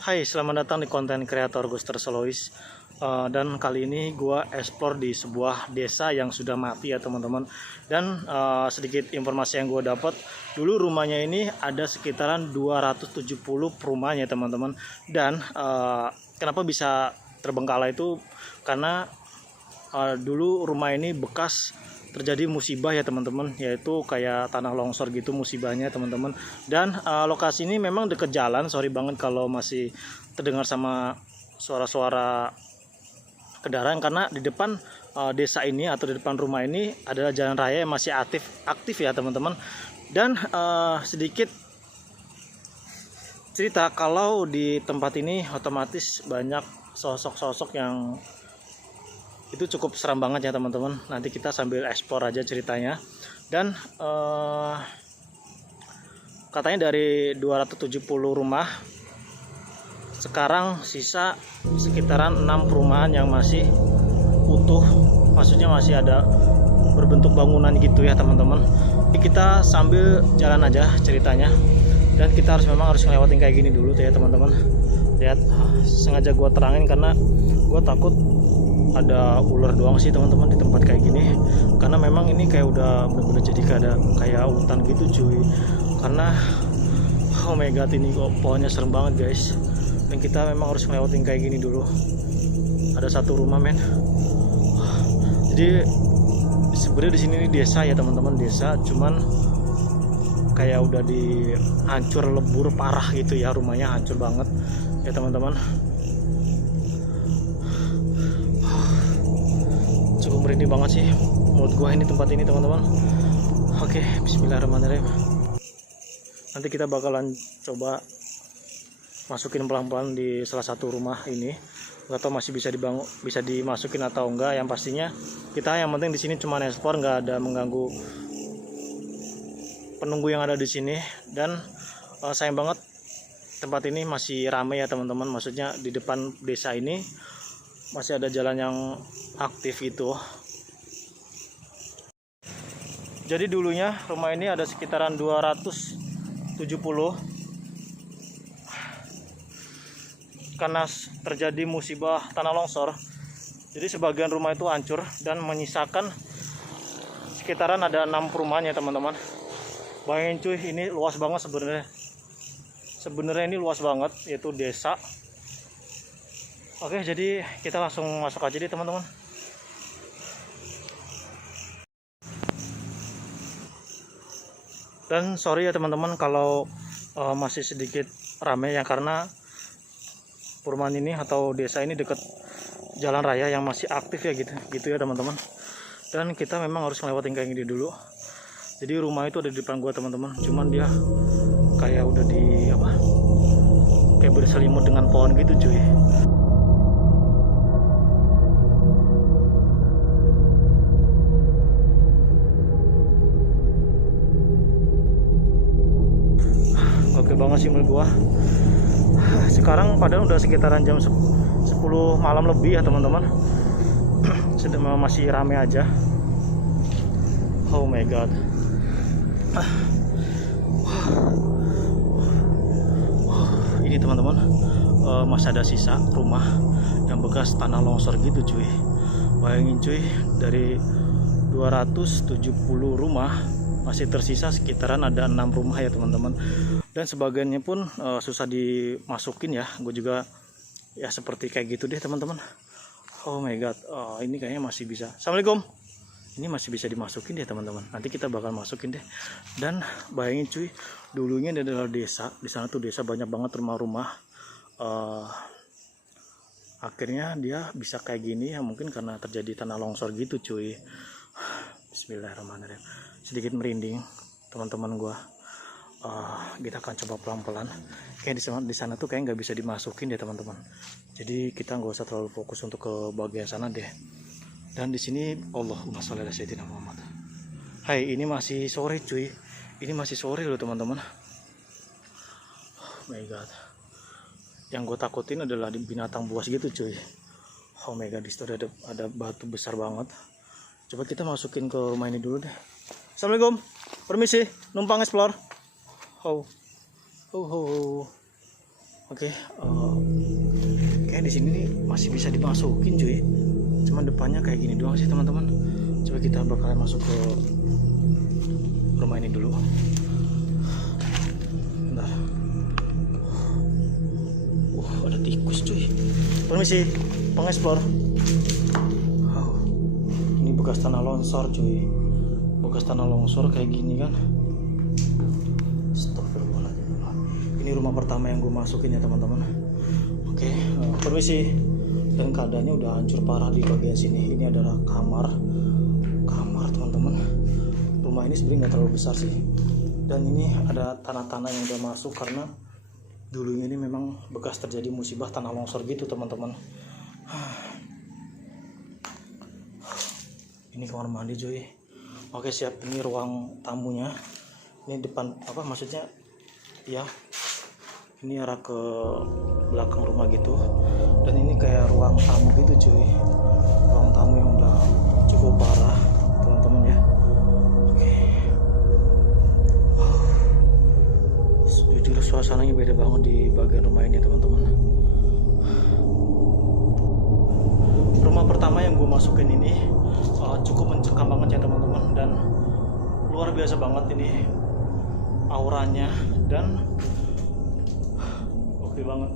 Hai, selamat datang di konten kreator Guster Solois. Dan kali ini gua explore di sebuah desa yang sudah mati ya teman-teman. Dan sedikit informasi yang gue dapat, dulu rumahnya ini ada sekitaran 270 perumahan ya teman-teman. Dan kenapa bisa terbengkalai itu karena dulu rumah ini bekas terjadi musibah ya teman-teman, yaitu kayak tanah longsor gitu musibahnya teman-teman. Dan lokasi ini memang deket jalan, sorry banget kalau masih terdengar sama suara-suara kendaraan, karena di depan desa ini atau di depan rumah ini adalah jalan raya yang masih aktif ya teman-teman. Dan sedikit cerita, kalau di tempat ini otomatis banyak sosok-sosok yang itu cukup seram banget ya teman-teman. Nanti kita sambil explore aja ceritanya. Dan katanya dari 270 rumah sekarang sisa sekitaran 6 perumahan yang masih utuh, maksudnya masih ada berbentuk bangunan gitu ya teman-teman. Kita sambil jalan aja ceritanya, dan kita memang harus ngelewatin kayak gini dulu tuh ya teman-teman. Lihat, sengaja gua terangin karena gua takut ada ular doang sih teman-teman di tempat kayak gini, karena memang ini kayak udah bener-bener jadi kayak hutan gitu cuy. Karena oh my god, ini kok pohonnya serem banget guys, dan kita memang harus ngelewatin kayak gini dulu. Ada satu rumah men. Jadi sebenarnya di sini desa ya teman-teman, desa, cuman kayak udah dihancur lebur parah gitu ya, rumahnya hancur banget ya teman-teman. Cukup merinding banget sih menurut gua ini tempat ini teman-teman. Oke, bismillahirrahmanirrahim. Nanti kita bakalan coba masukin pelan-pelan di salah satu rumah ini. Gak tau masih bisa dimasukin atau enggak. Yang pastinya kita yang penting di sini cuma explore, nggak ada mengganggu penunggu yang ada di sini. Dan sayang banget tempat ini masih ramai ya teman-teman. Maksudnya di depan desa ini masih ada jalan yang aktif itu. Jadi dulunya rumah ini ada sekitaran 270, karena terjadi musibah tanah longsor, jadi sebagian rumah itu hancur dan menyisakan sekitaran ada 6 perumahan ya teman-teman. Bayangin cuy, ini luas banget sebenarnya ini luas banget, yaitu desa. Oke, jadi kita langsung masuk aja deh teman-teman. Dan sorry ya teman-teman kalau masih sedikit ramai ya, karena perumahan ini atau desa ini dekat jalan raya yang masih aktif ya gitu ya teman-teman. Dan kita memang harus ngelewatin kayak gini dulu. Jadi rumah itu ada di depan gua teman-teman, cuman dia kayak udah kayak berselimut dengan pohon gitu cuy. Oke banget sih menurut gua. Sekarang padahal udah sekitaran jam 10 malam lebih ya teman-teman. Masih rame aja. Oh my god. Ini teman-teman, masih ada sisa rumah yang bekas tanah longsor gitu cuy. Bayangin cuy, dari 270 rumah masih tersisa sekitaran ada 6 rumah ya teman-teman. Dan sebagiannya pun susah dimasukin ya. Gue juga ya seperti kayak gitu deh teman-teman. Oh my god, ini kayaknya masih bisa. Assalamualaikum. Ini masih bisa dimasukin deh teman-teman. Nanti kita bakal masukin deh. Dan bayangin cuy, dulunya ini adalah desa. Di sana tuh desa, banyak banget rumah-rumah. Akhirnya dia bisa kayak gini ya, mungkin karena terjadi tanah longsor gitu cuy. Bismillahirrahmanirrahim. Sedikit merinding teman-teman gua. Kita akan coba pelan-pelan. Kayak di sana tuh kayak nggak bisa dimasukin deh teman-teman. Jadi kita nggak usah terlalu fokus untuk ke bagian sana deh. Dan di sini Allahumma sholli ala sayyidina Muhammad. Hai, ini masih sore cuy. Ini masih sore loh teman-teman. Oh my god. Yang gue takutin adalah binatang buas gitu cuy. Oh my god, di situ ada batu besar banget. Coba kita masukin ke rumah ini dulu deh. Assalamualaikum. Permisi, numpang explore. Oh. Oke, kayak di sini nih masih bisa dimasukin cuy. Cuman depannya kayak gini doang sih teman-teman. Coba kita bakalan masuk ke rumah ini dulu. Bentar. Ada tikus cuy. Permisi, pengeksplor. Ini bekas tanah longsor cuy. Bekas tanah longsor kayak gini kan. Ini rumah pertama yang gue masukin ya teman-teman. Oke, permisi. Dan keadaannya udah hancur parah di bagian sini. Ini adalah kamar teman-teman. Rumah ini sebenarnya nggak terlalu besar sih. Dan ini ada tanah-tanah yang udah masuk karena dulunya ini memang bekas terjadi musibah tanah longsor gitu teman-teman. Ini kamar mandi cuy. Oke siap. Ini ruang tamunya. Ini depan apa maksudnya? Ya. Ini arah ke belakang rumah gitu. Dan ini kayak ruang tamu gitu cuy. Ruang tamu yang udah cukup parah teman-teman ya. Oke. Jujur suasananya beda banget di bagian rumah ini teman-teman. Rumah pertama yang gue masukin ini cukup mencekam banget ya teman-teman. Dan luar biasa banget ini auranya. Dan banget.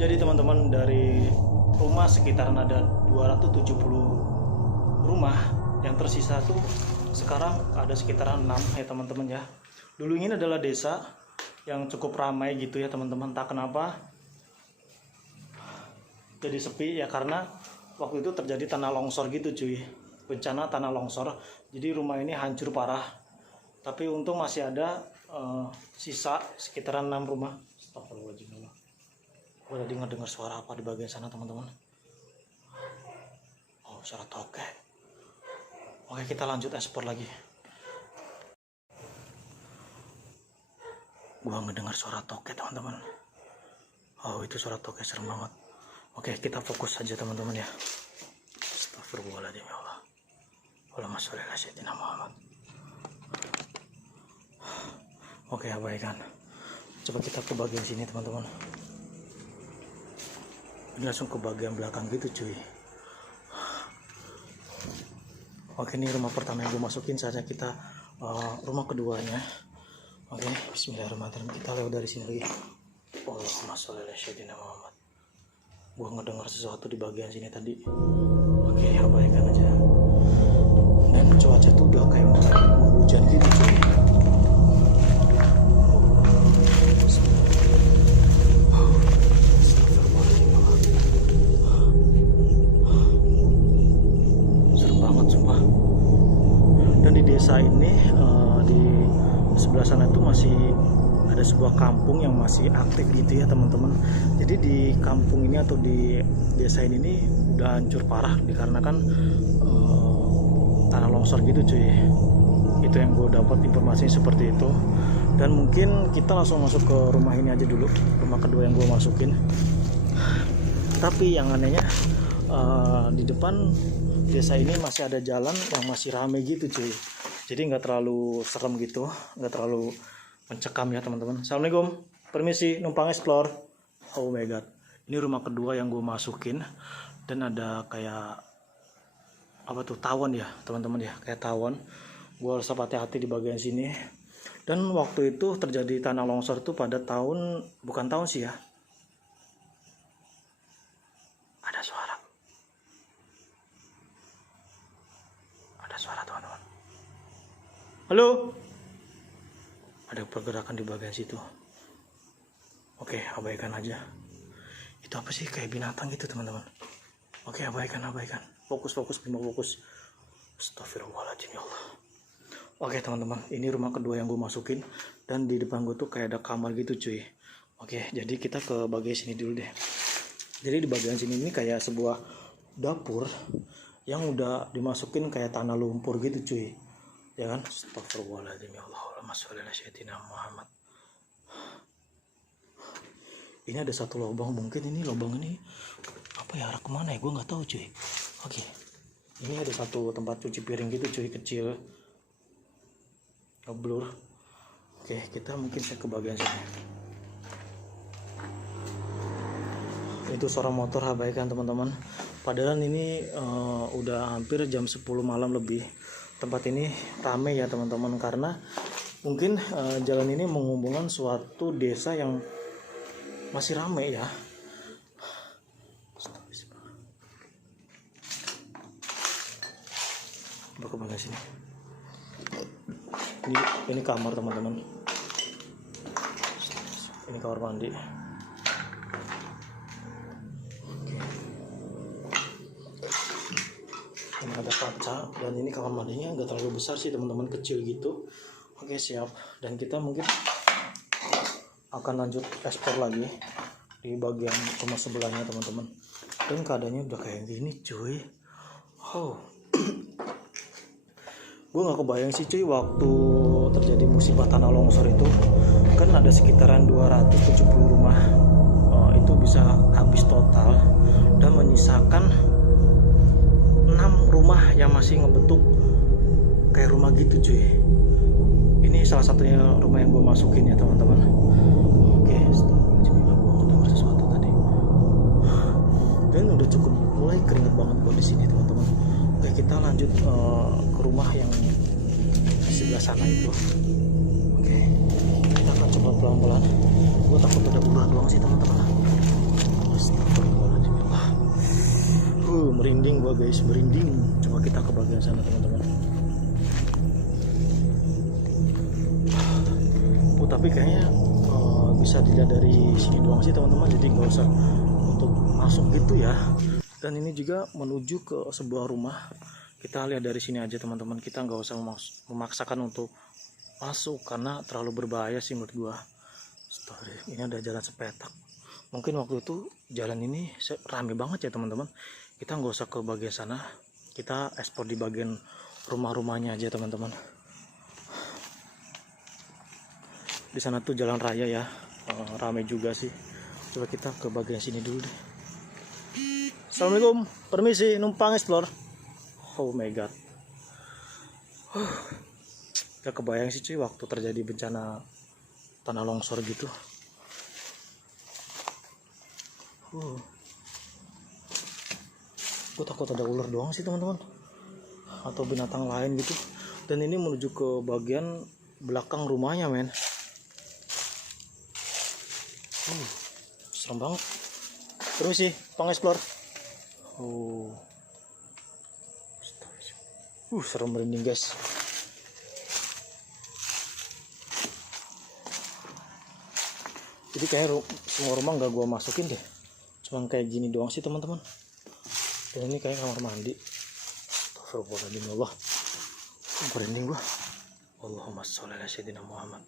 Jadi teman-teman, dari rumah sekitaran ada 270 rumah, yang tersisa tuh sekarang ada sekitaran 6 ya teman-teman ya. Dulu ini adalah desa yang cukup ramai gitu ya teman-teman. Tak kenapa jadi sepi ya, karena waktu itu terjadi tanah longsor gitu cuy. Bencana tanah longsor. Jadi rumah ini hancur parah. Tapi untung masih ada sisa sekitaran 6 rumah. Astagfirullahaladzim. Gue tadi ngedengar suara apa di bagian sana teman-teman. Oh, suara tokek. Oke, kita lanjut ekspor lagi. Gua ngedengar suara tokek teman-teman. Oh, itu suara tokek serem banget. Oke, kita fokus saja teman-teman ya. Astagfirullahaladzim ya Allah. Allahumma sholli ala sayyidina Muhammad. Oke, abaikan. Coba kita ke bagian sini teman-teman. Ini langsung ke bagian belakang gitu cuy. Oke, ini rumah pertama yang gue masukin. Saatnya kita rumah keduanya. Oke, bismillahirrahmanirrahim. Kita lewat dari sini lagi. Allahumma sholli ala sayyidina Muhammad. Gue ngedengar sesuatu di bagian sini tadi. Oke, abaikan aja. Dan cuaca tuh udah kayak mulai hujan gitu cuy. Desa ini di sebelah sana itu masih ada sebuah kampung yang masih aktif gitu ya teman-teman. Jadi di kampung ini atau di desa ini udah hancur parah dikarenakan tanah longsor gitu cuy. Itu yang gue dapat informasinya seperti itu. Dan mungkin kita langsung masuk ke rumah ini aja dulu, rumah kedua yang gue masukin. Tapi yang anehnya di depan desa ini masih ada jalan yang masih rame gitu cuy. Jadi nggak terlalu serem gitu, nggak terlalu mencekam ya teman-teman. Assalamualaikum, permisi, numpang explore. Oh my god, ini rumah kedua yang gue masukin. Dan ada kayak apa tuh, tawon ya teman-teman ya, kayak tawon. Gue harus hati-hati di bagian sini. Dan waktu itu terjadi tanah longsor tuh pada tahun, bukan tahun sih ya. Ada suara. Ada suara teman-teman. Halo. Ada pergerakan di bagian situ. Oke, abaikan aja. Itu apa sih, kayak binatang gitu teman-teman. Oke, abaikan. Fokus. Astagfirullahaladzim ya Allah. Oke teman-teman, ini rumah kedua yang gue masukin. Dan di depan gue tuh kayak ada kamar gitu cuy. Oke, jadi kita ke bagian sini dulu deh. Jadi di bagian sini ini kayak sebuah dapur yang udah dimasukin kayak tanah lumpur gitu cuy. Ya kan? Astagfirullahaladzim ya Allah. Allahumma sholli ala sayyidina Muhammad. Ini ada satu lubang, mungkin ini lubang ini apa ya, arah kemana ya, gue nggak tahu cuy. Oke, ini ada satu tempat cuci piring gitu cuy, kecil, ngeblur. Oke, kita mungkin saya ke bagian sini. Itu suara motor abaikan teman-teman. Padahal ini udah hampir jam 10 malam lebih. Tempat ini rame ya teman-teman, karena mungkin jalan ini menghubungkan suatu desa yang masih rame ya. Coba ke bagian sini. Ini kamar teman-teman. Ini kamar mandi. Ini ada kaca, dan ini kamar mandinya nggak terlalu besar sih teman-teman, kecil gitu. Oke, siap. Dan kita mungkin akan lanjut ekspor lagi di bagian rumah sebelahnya teman-teman. Dan keadaannya udah kayak gini cuy. Gue nggak kebayang sih cuy, waktu terjadi musibah tanah longsor itu kan ada sekitaran 270 rumah itu bisa habis total, dan menyisakan 6 rumah yang masih ngebentuk kayak rumah gitu cuy. Ini salah satunya rumah yang gue masukin ya teman-teman. Oke, gue dengar sesuatu tadi. Dan udah cukup mulai keringet banget gue di sini teman-teman. Oke, kita lanjut ke rumah yang di sebelah sana itu. Oke, kita akan coba pelan-pelan. Gue takut ada ular doang sih teman-teman. Astagfirullahaladzim. Merinding gua guys, merinding. Coba kita ke bagian sana teman-teman. Tapi kayaknya bisa dilihat dari sini doang sih teman-teman, jadi nggak usah untuk masuk gitu ya. Dan ini juga menuju ke sebuah rumah. Kita lihat dari sini aja teman-teman, kita nggak usah memaksakan untuk masuk karena terlalu berbahaya sih menurut gua. Ini ada jalan sepetak. Mungkin waktu itu jalan ini rame banget ya teman-teman. Kita nggak usah ke bagian sana, kita ekspor di bagian rumah-rumahnya aja teman-teman. Di sana tuh jalan raya ya, rame juga sih. Coba kita ke bagian sini dulu deh. Assalamualaikum, permisi, numpang explore. Oh my god. Gak kebayang sih cuy waktu terjadi bencana tanah longsor gitu. Gue takut ada ular doang sih teman-teman, atau binatang lain gitu. Dan ini menuju ke bagian belakang rumahnya men. Serem banget. Terus sih pengeksplor. Serem, merinding guys. Jadi kayak semua rumah nggak gua masukin deh, cuman kayak gini doang sih teman-teman. Dan ini kayak kamar mandi. Astagfirullahaladzim, Allah. Merinding gua. Allahumma sholli ala sayyidina Muhammad.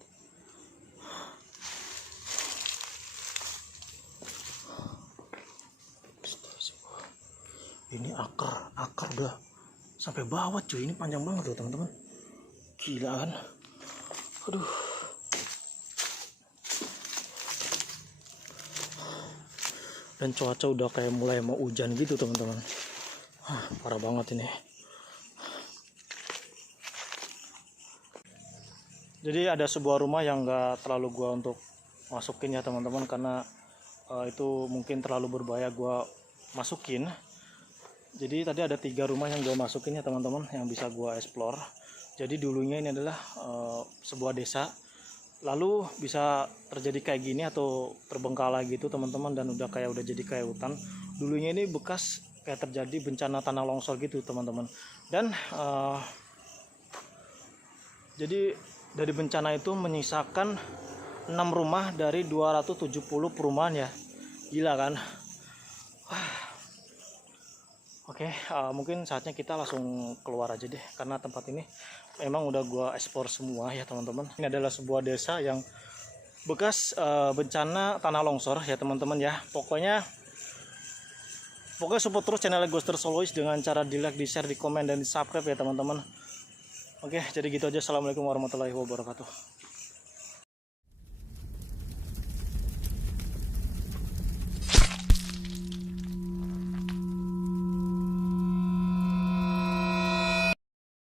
Ini akar udah sampai bawah cuy. Ini panjang banget loh teman-teman. Gila kan? Aduh. Dan cuaca udah kayak mulai mau hujan gitu teman-teman. Parah banget ini. Jadi ada sebuah rumah yang gak terlalu gua untuk masukin ya teman-teman, karena itu mungkin terlalu berbahaya gua masukin. Jadi tadi ada 3 rumah yang gua masukin ya teman-teman, yang bisa gua explore. Jadi dulunya ini adalah sebuah desa, lalu bisa terjadi kayak gini atau terbengkalai gitu teman-teman, dan udah jadi kayak hutan. Dulunya ini bekas kayak terjadi bencana tanah longsor gitu teman-teman. Dan jadi dari bencana itu menyisakan 6 rumah dari 270 perumahan ya. Gila kan? Oke, mungkin saatnya kita langsung keluar aja deh, karena tempat ini memang udah gua ekspor semua ya teman-teman. Ini adalah sebuah desa yang bekas bencana tanah longsor ya teman-teman ya. Pokoknya support terus channel Ghoster Soloist dengan cara di like, di share, di komen, dan di subscribe ya teman-teman. Oke, jadi gitu aja. Assalamualaikum warahmatullahi wabarakatuh.